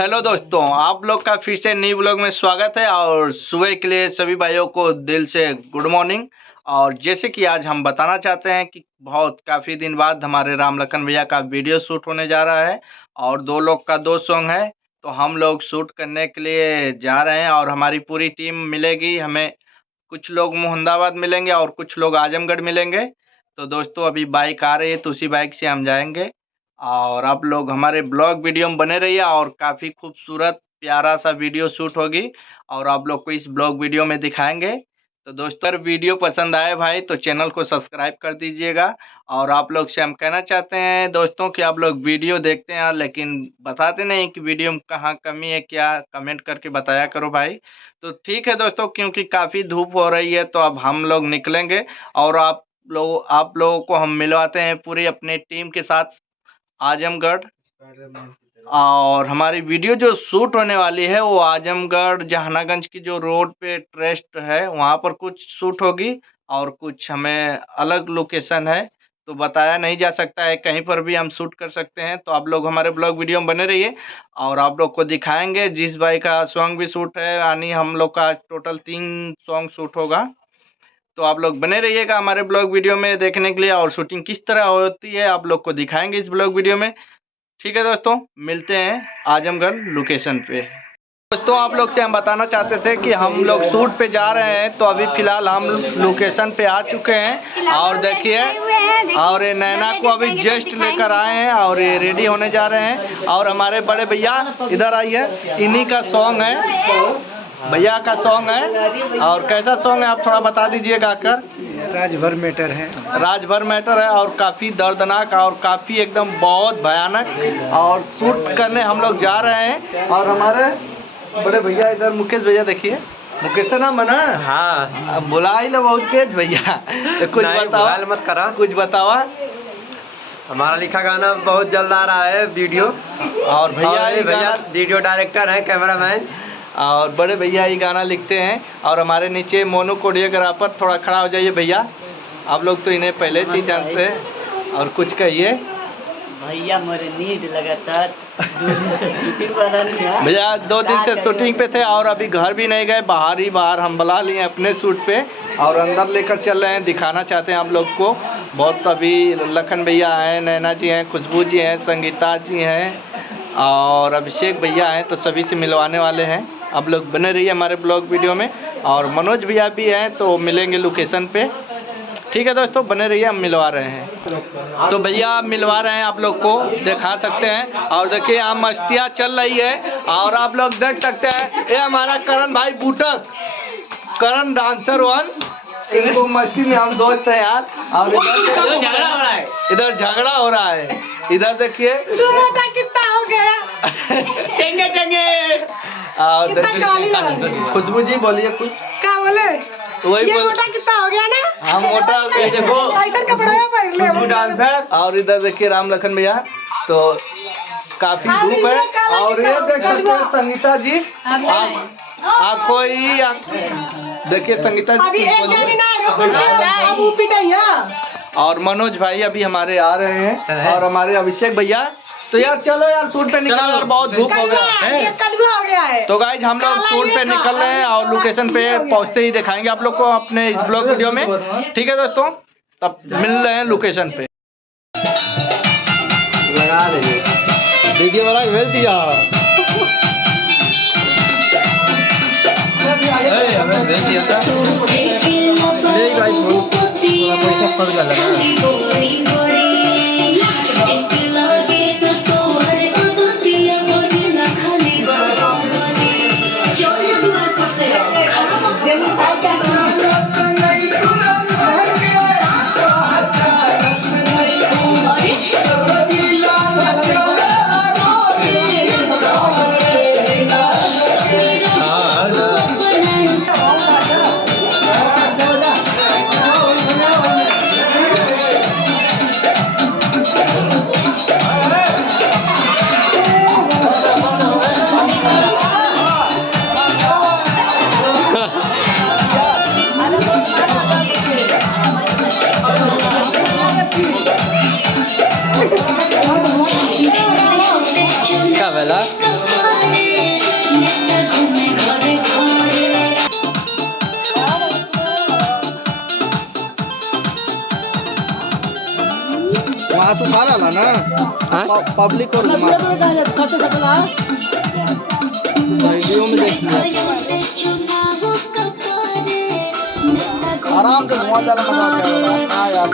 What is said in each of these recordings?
Hello दोस्तों, आप लोग का फिर से न्यू ब्लॉग में स्वागत है। और सुबह के लिए सभी भाइयों को दिल से गुड मॉर्निंग। और जैसे कि आज हम बताना चाहते हैं कि काफ़ी दिन बाद हमारे राम लखन भैया का वीडियो शूट होने जा रहा है और दो लोग का दो सॉन्ग है। तो हम लोग शूट करने के लिए जा रहे हैं और हमारी पूरी टीम मिलेगी। हमें कुछ लोग मोहम्मदाबाद मिलेंगे और कुछ लोग आजमगढ़ मिलेंगे। तो दोस्तों अभी बाइक आ रही है तो उसी बाइक से हम जाएंगे। और आप लोग हमारे ब्लॉग वीडियो में बने रहिए और काफ़ी खूबसूरत प्यारा सा वीडियो शूट होगी और आप लोग को इस ब्लॉग वीडियो में दिखाएंगे। तो दोस्तों अगर वीडियो पसंद आए भाई तो चैनल को सब्सक्राइब कर दीजिएगा। और आप लोग से हम कहना चाहते हैं दोस्तों कि आप लोग वीडियो देखते हैं लेकिन बताते नहीं कि वीडियो में कहाँ कमी है, क्या कमेंट करके बताया करो भाई। तो ठीक है दोस्तों, क्योंकि काफ़ी धूप हो रही है तो अब हम लोग निकलेंगे और आप लोगों को हम मिलवाते हैं पूरी अपनी टीम के साथ आजमगढ़। और हमारी वीडियो जो शूट होने वाली है वो आजमगढ़ जहानागंज की जो रोड पे ट्रस्ट है वहाँ पर कुछ शूट होगी और कुछ हमें अलग लोकेशन है तो बताया नहीं जा सकता है, कहीं पर भी हम शूट कर सकते हैं। तो आप लोग हमारे ब्लॉग वीडियो में बने रहिए और आप लोग को दिखाएंगे। जिस भाई का सॉन्ग भी शूट है यानी हम लोग का टोटल 3 सॉन्ग शूट होगा। तो आप लोग बने रहिएगा हमारे ब्लॉग वीडियो में देखने के लिए और शूटिंग किस तरह होती है आप लोग को दिखाएंगे इस ब्लॉग वीडियो में। ठीक है दोस्तों, मिलते हैं आजमगढ़ लोकेशन पे। दोस्तों आप लोग से हम बताना चाहते थे कि हम लोग शूट पे जा रहे हैं तो अभी फ़िलहाल हम लोकेशन पे आ चुके हैं और देखिए और ये नैना को अभी जस्ट लेकर आए हैं और ये रेडी होने जा रहे हैं। और हमारे बड़े भैया इधर आइए, इन्हीं का सॉन्ग है, भैया का सॉन्ग है। और कैसा सॉन्ग है आप थोड़ा बता दीजिएगा आकर। राजभर मैटर है, राजभर मैटर है और काफ़ी दर्दनाक और काफ़ी एकदम बहुत भयानक और शूट करने हम लोग जा रहे हैं। और हमारे बड़े भैया इधर मुकेश भैया देखिए, मुकेश ना मना हाँ बुला ही लो बहुत तेज भैया। तो कुछ बताओ, मत करा, कुछ बताओ। हमारा लिखा गाना बहुत जल्द आ रहा है वीडियो। और भैया वीडियो डायरेक्टर है, कैमरामैन और बड़े भैया ही गाना लिखते हैं। और हमारे नीचे मोनू कोरियोग्राफर, थोड़ा खड़ा हो जाइए भैया, आप लोग तो इन्हें पहले से ही जानते हैं। और कुछ कहिए भैया, मेरे नींद लगातार 2 दिन से शूटिंग वाला नहीं है भैया, 2 दिन से शूटिंग पे थे और अभी घर भी नहीं गए, बाहर हम बुला लिए अपने शूट पे और अंदर लेकर चल रहे हैं। दिखाना चाहते हैं आप लोग को बहुत। अभी लखन भैया हैं, नैना जी हैं, खुशबू जी हैं, संगीता जी हैं और अभिषेक भैया हैं, तो सभी से मिलवाने वाले हैं। आप लोग बने रहिए हमारे ब्लॉग वीडियो में। और मनोज भैया भी हैं तो मिलेंगे लोकेशन पे। ठीक है दोस्तों, बने रहिए, हम मिलवा रहे हैं। तो भैया मिलवा रहे हैं, आप लोग को दिखा सकते हैं। और देखिए यहाँ मस्तियाँ चल रही है और आप लोग देख सकते हैं ये हमारा करण भाई बूटक, करण डांसर 1, इनको मस्ती में हम दोस्त हैं यार। और इधर झगड़ा हो रहा है, इधर झगड़ा हो रहा है, इधर देखिए कितना हो गया टेंगे टेंगे। खुशबू जी बोलिए कुछ। क्या बोले? वही मोटा कितना हो गया ना, हम मोटा हो गए देखो। ऐसा कपड़ा पहन ले डांसर। और इधर देखिए राम लखन भैया, तो काफी धूप है। और ये देख सकते हैं संगीता जी, देखिए संगीता जी। और मनोज भाई अभी हमारे आ रहे हैं और हमारे अभिषेक भैया। तो यार चलो यार शूट पे निकल, और बहुत धूप हो गया है। तो गाइज हम लोग शूट पे निकल रहे हैं और लोकेशन पे पहुंचते ही दिखाएंगे आप लोग को अपने इस ब्लॉग वीडियो में। ठीक है दोस्तों, तब मिल रहे हैं लोकेशन पे। लगा देंगे वीडियो वाला भेज दिया। हमें भेज दिया था, पैसा पड़ गया। हाथ उठा रहा ना हाँ? पब्लिक और वीडियो में देख लिया आराम से घुमा जाना मजा आ यार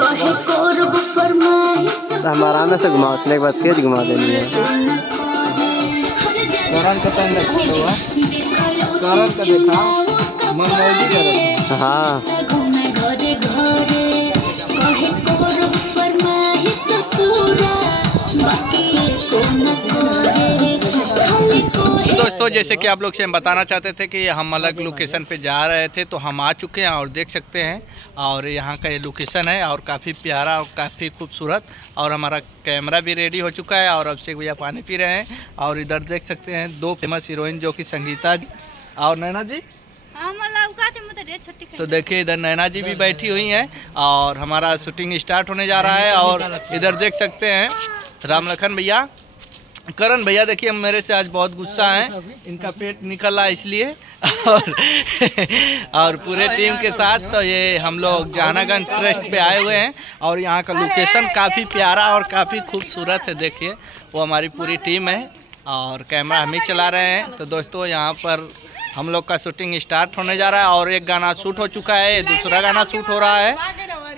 तो हम आराम से घुमा उसने के बाद तेज घुमा देनी है। करण का टाइम रखा हुआ करण का देखा मनमौजी का रखा हाँ दोस्तों जैसे कि आप लोग से हम बताना चाहते थे कि हम अलग लोकेशन पे जा रहे थे तो हम आ चुके हैं और देख सकते हैं और यहाँ का ये लोकेशन है और काफ़ी प्यारा और काफ़ी खूबसूरत और हमारा कैमरा भी रेडी हो चुका है और अभिषेक भैया पानी पी रहे हैं और इधर देख सकते हैं दो फेमस हीरोइन जो कि संगीता जी और नैना जी। तो देखिए इधर नैना जी भी बैठी हुई हैं और हमारा शूटिंग स्टार्ट होने जा रहा है और इधर देख सकते हैं राम लखन भैया करण भैया देखिए मेरे से आज बहुत गुस्सा है इनका पेट निकल रहा है इसलिए और पूरे टीम के साथ तो ये हम लोग जहानागंज ट्रस्ट पे आए हुए हैं और यहाँ का लोकेशन काफ़ी प्यारा और काफ़ी खूबसूरत है। देखिए वो हमारी पूरी टीम है और कैमरा हम ही चला रहे हैं। तो दोस्तों यहाँ पर हम लोग का शूटिंग स्टार्ट होने जा रहा है और एक गाना शूट हो चुका है दूसरा गाना शूट हो रहा है।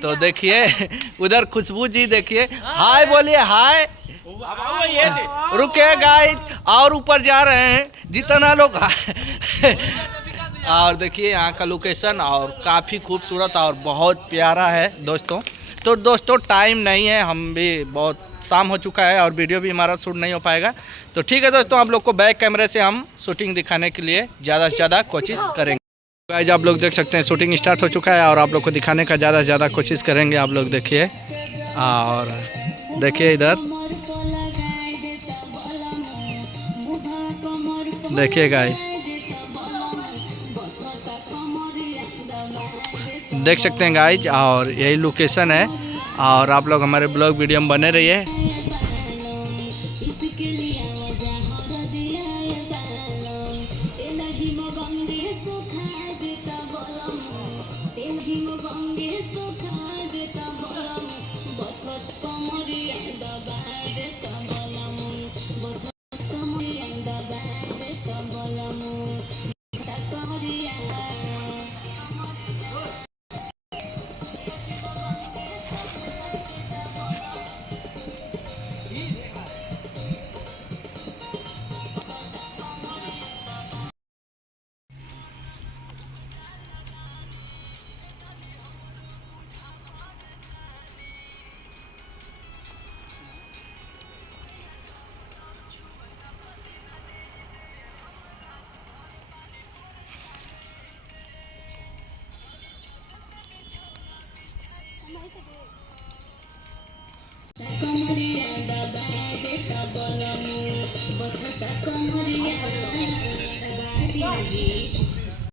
तो देखिए उधर खुशबू जी देखिए हाय बोलिए हाय रुके गाइस और ऊपर जा रहे हैं जितना लोग और देखिए यहाँ का लोकेशन और काफ़ी खूबसूरत और बहुत प्यारा है दोस्तों। तो दोस्तों टाइम नहीं है हम भी बहुत शाम हो चुका है और वीडियो भी हमारा शूट नहीं हो पाएगा। तो ठीक है दोस्तों आप लोग को बैक कैमरे से हम शूटिंग दिखाने के लिए ज़्यादा से ज़्यादा कोशिश करेंगे। गाइस आप लोग देख सकते हैं शूटिंग स्टार्ट हो चुका है और आप लोग को दिखाने का ज़्यादा से ज़्यादा कोशिश करेंगे। आप लोग देखिए और देखिए इधर देखिए गाइस देख सकते हैं गाइस और यही लोकेशन है और आप लोग हमारे ब्लॉग वीडियो में बने रहिए। कमरिया